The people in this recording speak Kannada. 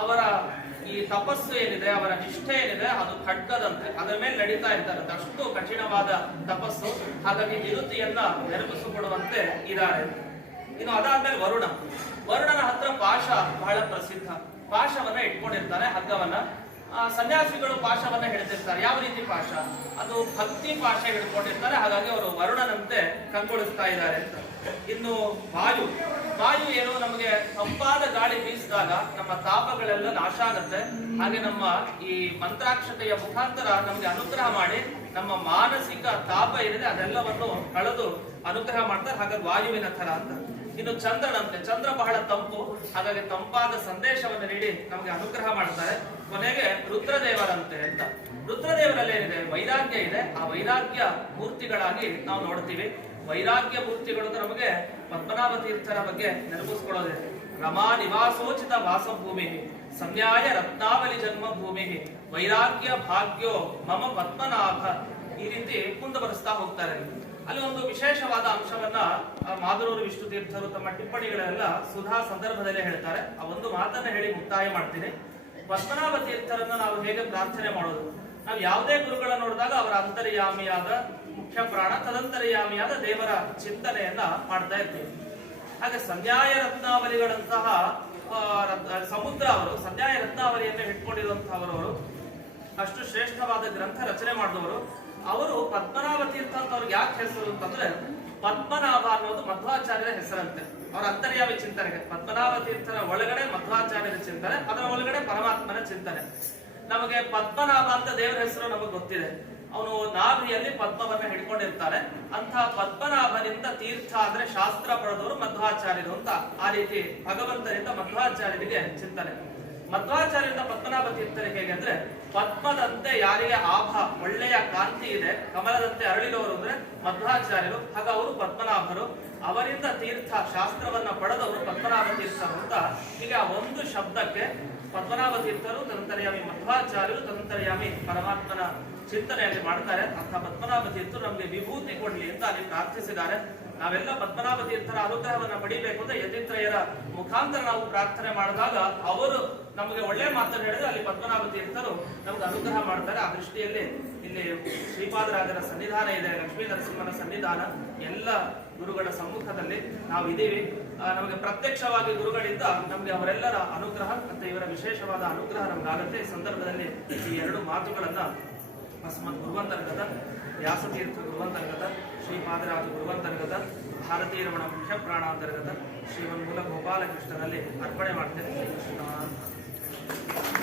ಅವರ ಈ ತಪಸ್ಸು ಏನಿದೆ, ಅವರ ನಿಷ್ಠೆ ಏನಿದೆ, ಅದು ಖಡ್ಗದಂತೆ ಅದರ ಮೇಲೆ ನಡೀತಾ ಇರ್ತಾರೆ. ಅಷ್ಟು ಕಠಿಣವಾದ ತಪಸ್ಸು. ಹಾಗಾಗಿ ನಿರುತಿಯನ್ನ ನೆರವೇರಿಸಿಕೊಡುವಂತೆ ಇದ್ದಾರೆ. ಇನ್ನು ಅದಾದ್ಮೇಲೆ ವರುಣನ ಹತ್ರ ಪಾಶ ಬಹಳ ಪ್ರಸಿದ್ಧ. ಪಾಶವನ್ನ ಇಟ್ಕೊಂಡಿರ್ತಾನೆ, ಹಗ್ಗವನ್ನ. ಸನ್ಯಾಸಿಗಳು ಪಾಶವನ್ನ ಹಿಡಿದಿರ್ತಾರೆ. ಯಾವ ರೀತಿ ಪಾಶ? ಅದು ಭಕ್ತಿ ಪಾಶ ಹಿಡ್ಕೊಂಡಿರ್ತಾರೆ. ಹಾಗಾಗಿ ಅವರು ವರುಣನಂತೆ ಕಂಗೊಳಿಸ್ತಾ ಇದ್ದಾರೆ ಅಂತ. ಇನ್ನು ವಾಯು ಏನು, ನಮಗೆ ತಂಪಾದ ಗಾಳಿ ಬೀಸಿದಾಗ ನಮ್ಮ ತಾಪಗಳೆಲ್ಲ ನಾಶ ಆಗುತ್ತೆ. ಹಾಗೆ ನಮ್ಮ ಈ ಮಂತ್ರಾಕ್ಷತೆಯ ಮುಖಾಂತರ ನಮಗೆ ಅನುಗ್ರಹ ಮಾಡಿ ನಮ್ಮ ಮಾನಸಿಕ ತಾಪ ಏನಿದೆ ಅದೆಲ್ಲವನ್ನು ಕಳೆದು ಅನುಗ್ರಹ ಮಾಡ್ತಾರೆ. ಹಾಗಾಗಿ ವಾಯುವಿನ ತರ ಅಂತ. ಇನ್ನು ಚಂದ್ರನಂತೆ, ಚಂದ್ರ ಬಹಳ ತಂಪು, ಹಾಗಾಗಿ ತಂಪಾದ ಸಂದೇಶವನ್ನು ನೀಡಿ ನಮಗೆ ಅನುಗ್ರಹ ಮಾಡ್ತಾರೆ. ಕೊನೆಗೆ ರುದ್ರದೇವರಂತೆ ಅಂತ. ರುದ್ರದೇವರಲ್ಲಿ ಏನಿದೆ, ವೈರಾಗ್ಯ ಇದೆ. ಆ ವೈರಾಗ್ಯ ಮೂರ್ತಿಗಳಾಗಿ ನಾವು ನೋಡ್ತೀವಿ. ವೈರಾಗ್ಯ ಮೂರ್ತಿಗಳು ನಮಗೆ ಪದ್ಮನಾಭ ತೀರ್ಥರ ಬಗ್ಗೆ ನೆನಪಿಸ್ಕೊಳ್ಳೋದಿದೆ. ರಮಾ ನಿವಾಸೋಚಿತ ವಾಸಭೂಮಿ, ಸಂನ್ಯಾಯ ರತ್ನಾವಲಿ ಜನ್ಮಭೂಮಿ, ವೈರಾಗ್ಯ ಭಾಗ್ಯೋ ಮಮ ಪದ್ಮನಾಭ. ಈ ರೀತಿ ಮುಂದುವರಿಸ್ತಾ ಹೋಗ್ತಾರೆ. ಅಲ್ಲಿ ಒಂದು ವಿಶೇಷವಾದ ಅಂಶವನ್ನ ಮಾದರೂರು ವಿಷ್ಣು ತೀರ್ಥರು ತಮ್ಮ ಟಿಪ್ಪಣಿಗಳೆಲ್ಲ ಸುಧಾ ಸಂದರ್ಭದಲ್ಲಿ ಹೇಳ್ತಾರೆ. ಆ ಒಂದು ಮಾತನ್ನ ಹೇಳಿ ಮುಕ್ತಾಯ ಮಾಡ್ತೀನಿ. ಪದ್ಮನಾಭ ತೀರ್ಥರನ್ನ ನಾವು ಹೇಗೆ ಪ್ರಾರ್ಥನೆ ಮಾಡೋದು? ನಾವು ಯಾವುದೇ ಗುರುಗಳ ನೋಡಿದಾಗ ಅವರ ಅಂತರ್ಯಾಮಿಯಾದ ಮುಖ್ಯ ಪ್ರಾಣ, ತದಂತರ್ಯಾಮಿಯಾದ ದೇವರ ಚಿಂತನೆಯನ್ನ ಮಾಡ್ತಾ ಇರ್ತೀವಿ. ಹಾಗೆ ಸಂನ್ಯಾಯ ರತ್ನಾವಲಿಗಳಂತಹ ಸಮುದ್ರ ಅವರು ಸಂನ್ಯಾಯ ರತ್ನಾವಲಿಯನ್ನು ಇಟ್ಕೊಂಡಿರುವಂತಹವರು, ಅಷ್ಟು ಶ್ರೇಷ್ಠವಾದ ಗ್ರಂಥ ರಚನೆ ಮಾಡಿದವರು. ಅವರು ಪದ್ಮನಾಭ ತೀರ್ಥ ಅಂತ ಅವ್ರಿಗೆ ಯಾಕೆ ಹೆಸರು ಅಂತಂದ್ರೆ, ಪದ್ಮನಾಭ ಅನ್ನೋದು ಮಧ್ವಾಚಾರ್ಯರ ಹೆಸರಂತೆ. ಅವರ ಅಂತರ್ಯಾಮಿ ಚಿಂತನೆಗೆ ಪದ್ಮನಾಭ ತೀರ್ಥರ ಒಳಗಡೆ ಮಧ್ವಾಚಾರ್ಯರ ಚಿಂತನೆ, ಅದರ ಒಳಗಡೆ ಪರಮಾತ್ಮನ ಚಿಂತನೆ. ನಮಗೆ ಪದ್ಮನಾಭ ಅಂತ ದೇವರ ಹೆಸರು ನಮಗೆ ಗೊತ್ತಿದೆ. ಅವನು ನಾಭಿಯಲ್ಲಿ ಪದ್ಮವನ್ನ ಹಿಡ್ಕೊಂಡಿರ್ತಾರೆ. ಅಂತಹ ಪದ್ಮನಾಭನಿಂದ ತೀರ್ಥ ಅಂದ್ರೆ ಶಾಸ್ತ್ರ ಪಡೆದವರು ಮಧ್ವಾಚಾರ್ಯರು ಅಂತ. ಆ ರೀತಿ ಭಗವಂತನಿಂದ ಮಧ್ವಾಚಾರ್ಯರಿಗೆ ಚಿಂತನೆ. ಮಧ್ವಾಚಾರ್ಯರಿಂದ ಪದ್ಮನಾಭ ತೀರ್ಥರಿಗೆ ಹೇಗೆ ಅಂದ್ರೆ, ಪದ್ಮದಂತೆ ಯಾರಿಗೆ ಆಭ ಒಳ್ಳೆಯ ಕಾಂತಿ ಇದೆ, ಕಮಲದಂತೆ ಅರಳಿರೋರು ಅಂದ್ರೆ ಮಧ್ವಾಚಾರ್ಯರು. ಹಾಗ ಅವರು ಪದ್ಮನಾಭರು. ಅವರಿಂದ ತೀರ್ಥ ಶಾಸ್ತ್ರವನ್ನ ಪಡೆದವರು ಪದ್ಮನಾಭ ತೀರ್ಥರು ಅಂತ. ಹೀಗೆ ಆ ಒಂದು ಶಬ್ದಕ್ಕೆ ಪದ್ಮನಾಭ ತೀರ್ಥರು, ತದಂತರ್ಯಾಮಿ ಮಧ್ವಾಚಾರ್ಯರು, ತದಂತರ್ಯಾಮಿ ಪರಮಾತ್ಮನ ಚಿಂತನೆಯಲ್ಲಿ ಮಾಡ್ತಾರೆ. ಅಂತ ಪದ್ಮನಾಭ ತೀರ್ಥರು ನಮಗೆ ವಿಭೂತಿ ಕೊಡ್ಲಿ ಅಂತ ಅಲ್ಲಿ ಪ್ರಾರ್ಥಿಸಿದ್ದಾರೆ. ನಾವೆಲ್ಲ ಪದ್ಮನಾಭ ತೀರ್ಥರ ಅನುಗ್ರಹವನ್ನ ಪಡಿಬೇಕು ಅಂದ್ರೆ ಯತಿತ್ರಯರ ಮುಖಾಂತರ ನಾವು ಪ್ರಾರ್ಥನೆ ಮಾಡಿದಾಗ ಅವರು ನಮಗೆ ಒಳ್ಳೆ ಮಾತನ್ನು ಹೇಳಿದ್ರೆ ಅಲ್ಲಿ ಪದ್ಮನಾಭ ತೀರ್ಥರು ನಮ್ಗೆ ಅನುಗ್ರಹ ಮಾಡ್ತಾರೆ. ಆ ದೃಷ್ಟಿಯಲ್ಲಿ ಇಲ್ಲಿ ಶ್ರೀಪಾದರಾಜರ ಸನ್ನಿಧಾನ ಇದೆ, ಲಕ್ಷ್ಮೀ ನರಸಿಂಹನ ಸನ್ನಿಧಾನ, ಎಲ್ಲ ಗುರುಗಳ ಸಮ್ಮುಖದಲ್ಲಿ ನಾವು ಇದೀವಿ. ನಮಗೆ ಪ್ರತ್ಯಕ್ಷವಾಗಿ ಗುರುಗಳಿಂದ ನಮ್ಗೆ ಅವರೆಲ್ಲರ ಅನುಗ್ರಹ ಮತ್ತೆ ಇವರ ವಿಶೇಷವಾದ ಅನುಗ್ರಹ ನಮ್ಗಾಗುತ್ತೆ. ಈ ಸಂದರ್ಭದಲ್ಲಿ ಈ ಎರಡು ಮಾತುಗಳನ್ನ ಅಸ್ಮತ್ ಗುರುವಂತರ್ಗತ, ವ್ಯಾಸತೀರ್ಥ ಗುರುವಂತರ್ಗತ, ಶ್ರೀಪಾದರಾಜ ಗುರುವಂತರ್ಗತ, ಭಾರತೀಯ ರಮಣ ಮುಖ್ಯ ಪ್ರಾಣಾಂತರ್ಗತ ಶ್ರೀಮನ್ಮೂಲ ಗೋಪಾಲಕೃಷ್ಣನಲ್ಲಿ ಅರ್ಪಣೆ ಮಾಡ್ತೇನೆ.